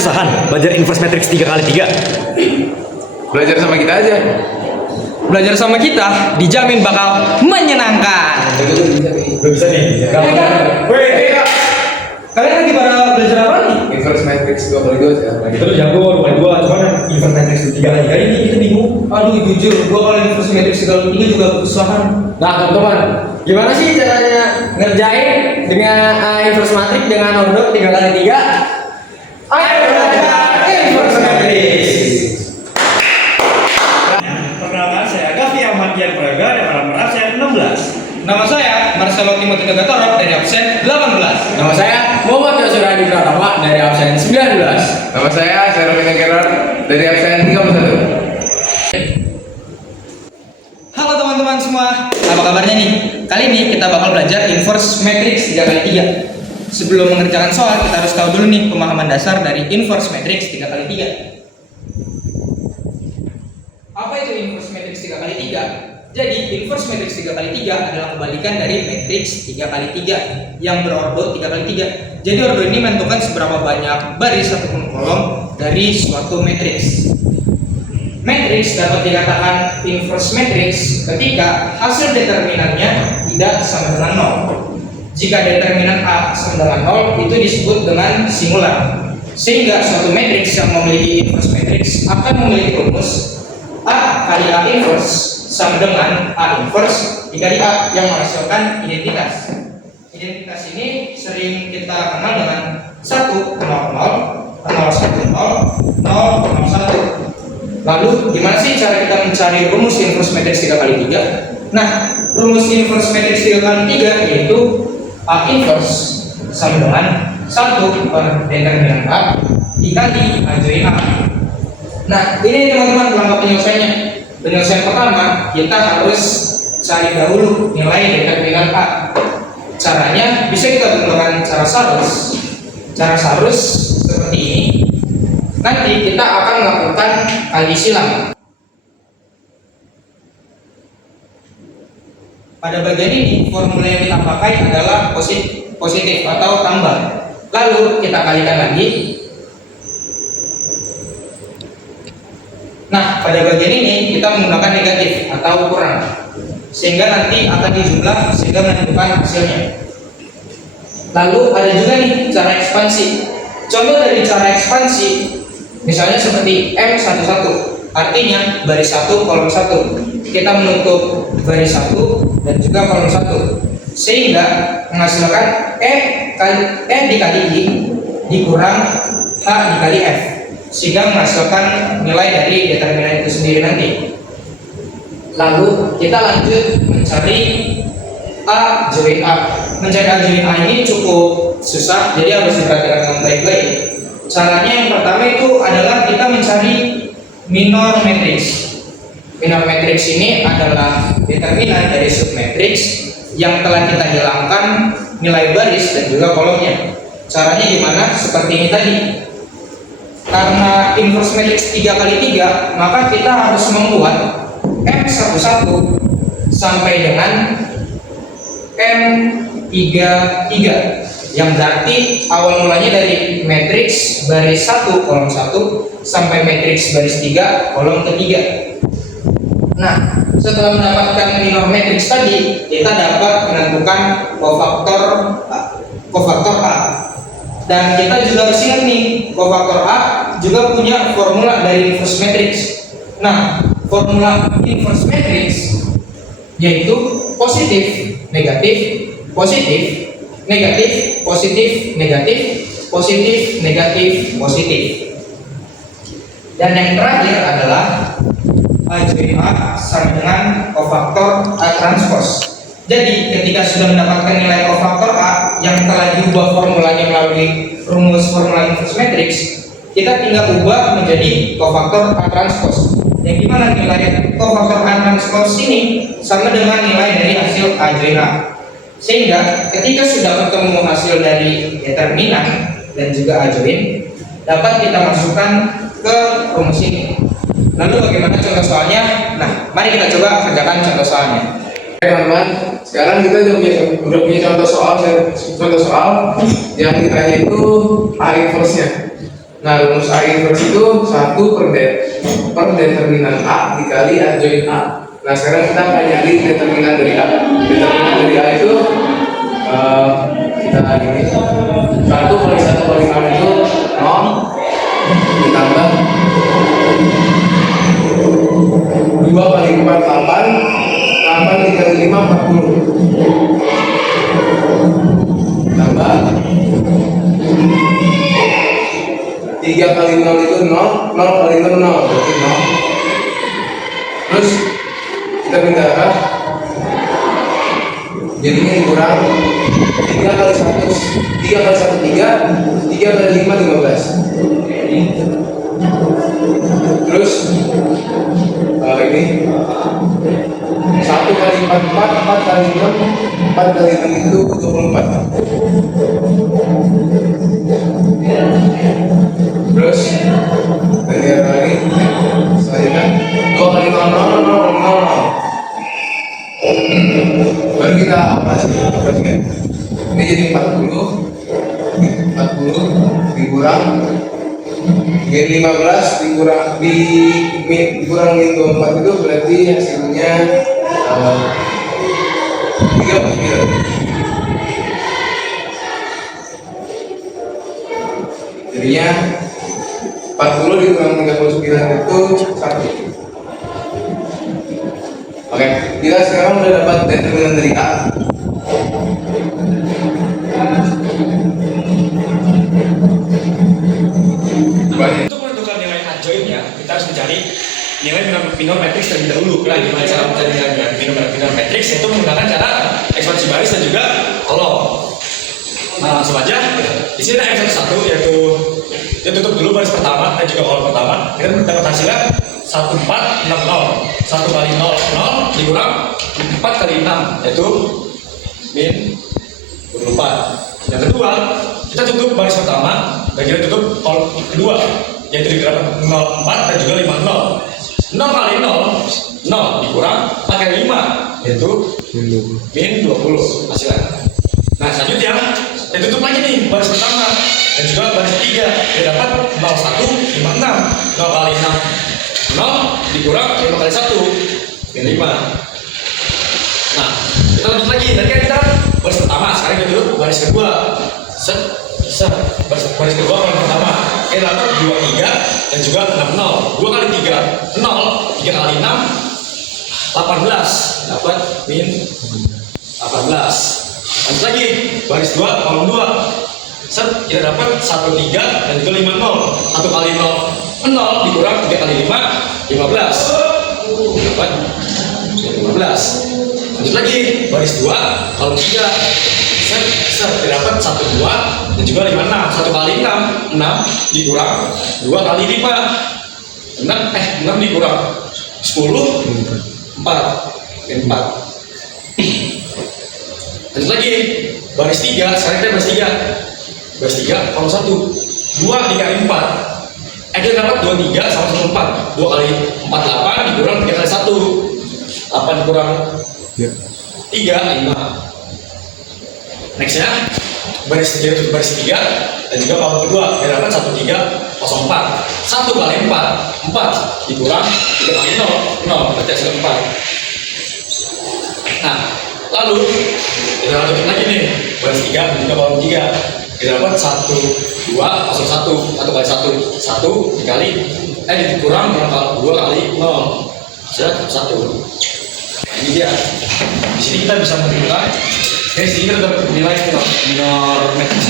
kesusahan belajar inverse matrix 3x3? Belajar sama kita aja. Belajar sama kita dijamin bakal menyenangkan. Belum bisa nih. Kalian lagi pada belajar apa nih? Inverse matrix 2x2 ya. Itu lu jago, bukan gua, cuman inverse matrix 3x3 ini kita bingung. Aduh jujur, gua kalau inverse matrix segala ini juga kesusahan. Nah teman-teman, gimana sih caranya ngerjain dengan inverse matrix dengan order 3x3? Ayo belajar inverse matrix. Perkenalkan, saya Gavi Ahmad Dian Praga dari alamat absen 16. Nama saya Marcelo Timothy Gatorot dari absen 18. Nama saya Muhammad Yosur Hadi Pratama dari absen 19. Nama saya Sherwin Gerard dari absen 31. Halo teman-teman semua, apa kabarnya nih? Kali ini kita bakal belajar inverse matrix 3x3. Sebelum mengerjakan soal, kita harus tahu dulu nih pemahaman dasar dari inverse matrix 3x3. Apa itu inverse matrix 3x3? Jadi, inverse matrix 3x3 adalah kebalikan dari matrix 3x3 yang berordo 3x3. Jadi, ordo ini menentukan seberapa banyak baris ataupun kolom dari suatu matrix. Matrix dapat dikatakan inverse matrix ketika hasil determinannya tidak sama dengan 0. Jika determinan A sama dengan 0, itu disebut dengan singular. Sehingga suatu matrix yang memiliki inverse matrix akan memiliki rumus A kali A inverse sama dengan A inverse dikali A yang menghasilkan identitas. Identitas ini sering kita kenal dengan 1, 0, 0, 0, 1, 0, 0, 1. Lalu gimana sih cara kita mencari rumus inverse matrix 3x3? Nah, rumus inverse matrix 3x3 yaitu A inverse sama dengan 1 per determinan A dikali A join A. Nah, ini teman-teman langkah penyelesaiannya. Penyelesaian pertama, kita harus cari dahulu nilai determinan A. Caranya bisa kita menggunakan cara Sarus. Cara Sarus seperti ini. Nanti kita akan melakukan kali silang. Pada bagian ini, formula yang kita pakai adalah positif atau tambah. Lalu kita kalikan lagi. Nah, pada bagian ini kita menggunakan negatif atau kurang, sehingga nanti akan dijumlah sehingga menentukan hasilnya. Lalu ada juga nih cara ekspansi. Contoh dari cara ekspansi, misalnya seperti M11, artinya baris 1 kolom 1. Kita menutup baris 1 dan juga kolom 1, sehingga menghasilkan E dikali I dikurang H dikali F, sehingga menghasilkan nilai dari determinan itu sendiri nanti. Lalu kita lanjut mencari A join A. Mencari A join A ini cukup susah, jadi harus diperhatikan dengan baik-baik. Caranya yang pertama itu adalah kita mencari minor matrix. Minor matrix ini adalah determinan dari submatrix yang telah kita hilangkan nilai baris dan juga kolomnya. Caranya gimana? Seperti ini tadi. Karena inverse matrix 3x3, maka kita harus membuat M11 sampai dengan M33, yang berarti awal mulanya dari matriks baris 1 kolom 1 sampai matriks baris 3 kolom ketiga. Nah, setelah mendapatkan minor matrix tadi, kita dapat menentukan kofaktor A. Dan kita juga harus ingat nih, kofaktor A juga punya formula dari inverse matrix. Nah, formula inverse matrix yaitu positif, negatif, positif, negatif, positif, negatif, positif, negatif, positif. Dan yang terakhir adalah A join A sama dengan kofaktor A transpose. Jadi ketika sudah mendapatkan nilai kofaktor A yang telah diubah formulanya melalui rumus formula inverse matrix, kita tinggal ubah menjadi kofaktor A transpose. Yang dimana nilai kofaktor A transpose ini sama dengan nilai dari hasil A join A. Sehingga ketika sudah ketemu hasil dari determinan dan juga A join, dapat kita masukkan ke rumus ini. Lalu bagaimana contoh soalnya? Nah, mari kita coba kerjakan contoh soalnya. Teman-teman, sekarang kita udah punya contoh soal yang ditanya itu A inverse-nya. Nah, rumus A inverse itu 1 per determinan A dikali adjoint A. Nah, sekarang kita akan nyari determinan dari A. Determinan dari A itu kita ini 1 kali 1 kali 6 itu 0 ditambah 2 kali 4 8 dikali 5 40 tambah 3 kali 0 itu 0 kali 6 0 berarti 0. Terus kita minta apa? Jadinya dikurang 3 kali 1 3 kali 5 15. Terus ini 1 kali 4 4 kali 6 4 kali 6 itu 24. Terus dari lagi selanjutnya 2 kali 0 baru kita apa sih? Ini jadi 40 dikurang min 15 dikurang min 24 itu berarti hasilnya 39. Jadinya 40 dikurang 39 itu 1. Oke, kita sekarang udah dapat determinan dari A. Untuk menentukan nilai adjointnya, kita harus mencari nilai minor matrix terlebih dahulu. Nah, gimana cara mencari nilai minor matrix? Yaitu menggunakan cara ekspansi baris dan juga kolom. Nah, langsung aja. Di sini ada X11 yaitu dia tutup dulu baris pertama dan juga kolom pertama. Kita dapat hasilnya 1460. 1 kali 0 0 dikurang 4 kali 6 yaitu min 24. Yang kedua, kita tutup baris pertama dan kita tutup kolom kedua yaitu dikurang 04 dan juga 50. 0 kali 0 0 dikurang 4 kali 5 yaitu min 20 hasilnya. Nah, selanjutnya kita tutup lagi nih baris pertama dan juga baris ketiga. Kita dapat 01 56. 0 kali 6 0 dikurang 5 kali 1 min 5. Nah, kita lanjut lagi. Tadi kan kita baris pertama, sekarang kita duduk baris kedua. Baris kedua kolom pertama. Kita dapat 23 dan juga 60. 2 kali 3 0, 3 kali 6 18. Dapat min 18. Lanjut lagi, baris 2 kolom 2. Kita dapat 13 dan juga 50. 1 kali 0 0 dikurang 3 kali 5 15. Dapat 15. Lanjut lagi, baris 2 kolom 3. Kita dapat 1 2 dan juga 56. 1 kali 6 6 dikurang 2 kali 5 6 dikurang 10 4 4. Lanjut lagi, baris 3. Sekarang kita baris 3. Baris 3 kolom 1. 2 dikali 4. Kita dapat 23 sama 14. 2 kali 4 8 dikurang 3 kali 1. 8 dikurang 3 5. Nextnya baris 3 tutup baris 3 dan juga kolom kedua. Kita dapat 13 04. 1 kali 4 4 dikurang 3 kali 0 0 berarti hasil 4. Nah, lalu kita lanjutin lagi nih baris 3 dan juga kolom 3. Kita dapat 1 2 01 1 kali 1 1 dikali dikurang 2 kali 0 sudah 1. Nah, ini dia. Di sini kita bisa menentukan dari sini kita dapat nilai minor matrix.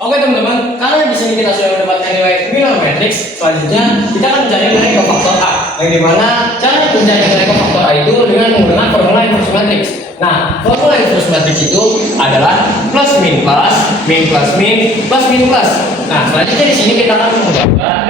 Oke teman-teman, karena di sini kita sudah mendapatkan nilai minor matrix, selanjutnya kita akan mencari nilai kofaktor A. Yang dimana cara mencari nilai kofaktor A itu dengan menggunakan formula inverse matrix. Nah, formula inverse matrix itu adalah plus min plus, min plus min, plus min plus. Nah, selanjutnya di sini kita akan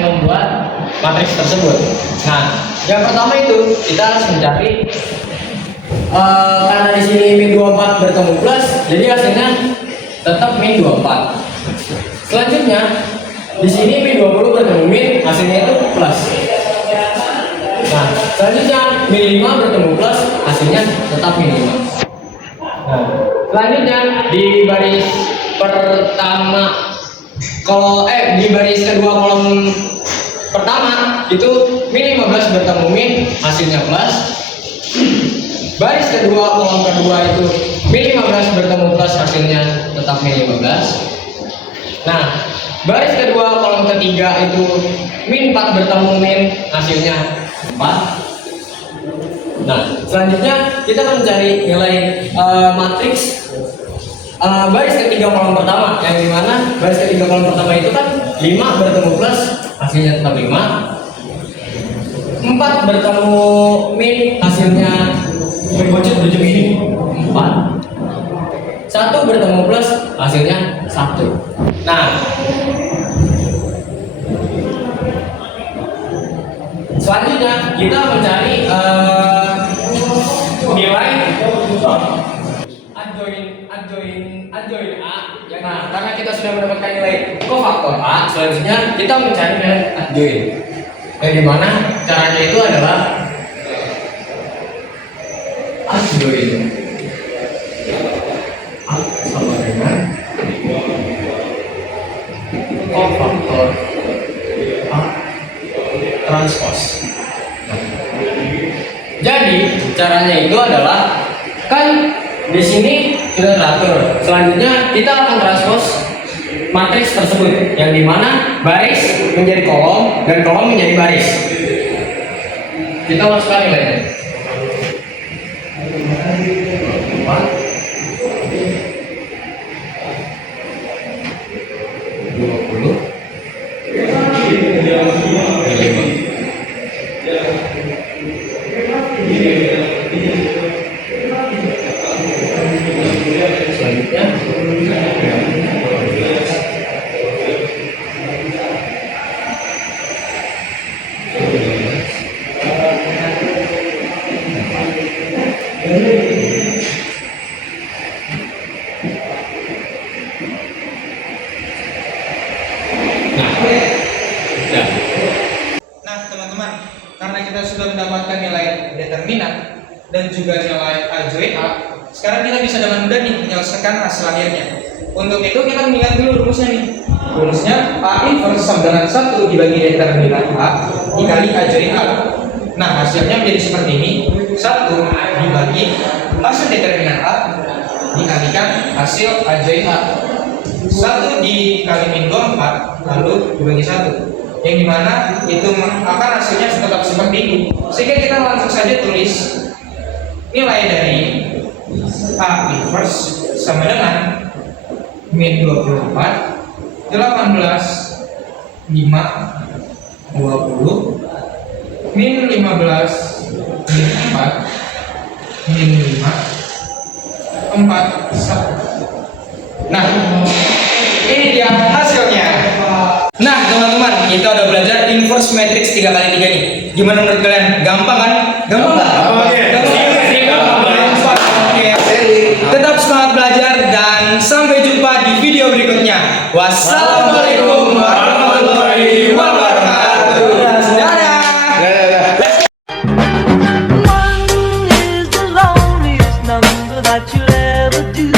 membuat matriks tersebut. Nah, yang pertama itu kita harus mencari karena di sini min 24 bertemu plus, jadi hasilnya tetap min 24. Selanjutnya di sini min 20 bertemu min, hasilnya itu plus. Nah, selanjutnya min 5 bertemu plus, hasilnya tetap min 5. Nah, selanjutnya di baris pertama Kalau di baris kedua kolom pertama itu min 15 bertemu min hasilnya plus. Baris kedua kolom kedua itu min 15 bertemu plus hasilnya tetap min 15. Nah, baris kedua kolom ketiga itu min 4 bertemu min hasilnya 4. Nah, selanjutnya kita mencari nilai matriks baris ketiga kolom pertama, yang dimana baris ketiga kolom pertama itu kan 5 bertemu plus hasilnya tetap 5, 4 bertemu min hasilnya berbocor berujung ini 4, 1 bertemu plus hasilnya 1. Nah, selanjutnya kita mencari nilai adjoin A. Nah, karena kita sudah mendapatkan nilai kofaktor A, selanjutnya kita mencari nilai adjoin. Yang dimana caranya itu adalah adjoin A sama dengan kofaktor A transpos. Jadi caranya itu adalah kan di sini sudah teratur. Selanjutnya kita akan transpos matriks tersebut, yang dimana baris menjadi kolom dan kolom menjadi baris. Kita masukkan nilainya. 20. Selanjutnya Nah, teman-teman, karena kita sudah mendapatkan nilai determinan dan juga nilai adjoin A, sekarang kita bisa dengan mudah nih menyelesaikan hasil akhirnya. Untuk itu kita mengingat dulu rumusnya nih. Rumusnya A inverse sama dengan 1 dibagi determinan A dikali adjoin A. Nah, hasilnya menjadi seperti ini. 1 dibagi hasil determinan A dikalikan hasil adjoin A. 1 dikali min 24 lalu dibagi 1. Yang dimana itu akan hasilnya tetap seperti ini. Sehingga kita langsung saja tulis nilai dari A inverse sama dengan min 24 18 5 20 min 15 min 4 min 5 4 1. Nah, ini dia hasilnya. Nah, teman-teman, kita udah belajar inverse matrix 3x3 nih. Gimana menurut kalian? Gampang kan? Gampang nggak? Tetap semangat belajar dan sampai jumpa di video berikutnya. Wassalamualaikum warahmatullahi wabarakatuh. Dadah. One is the loneliest number that you'll ever do.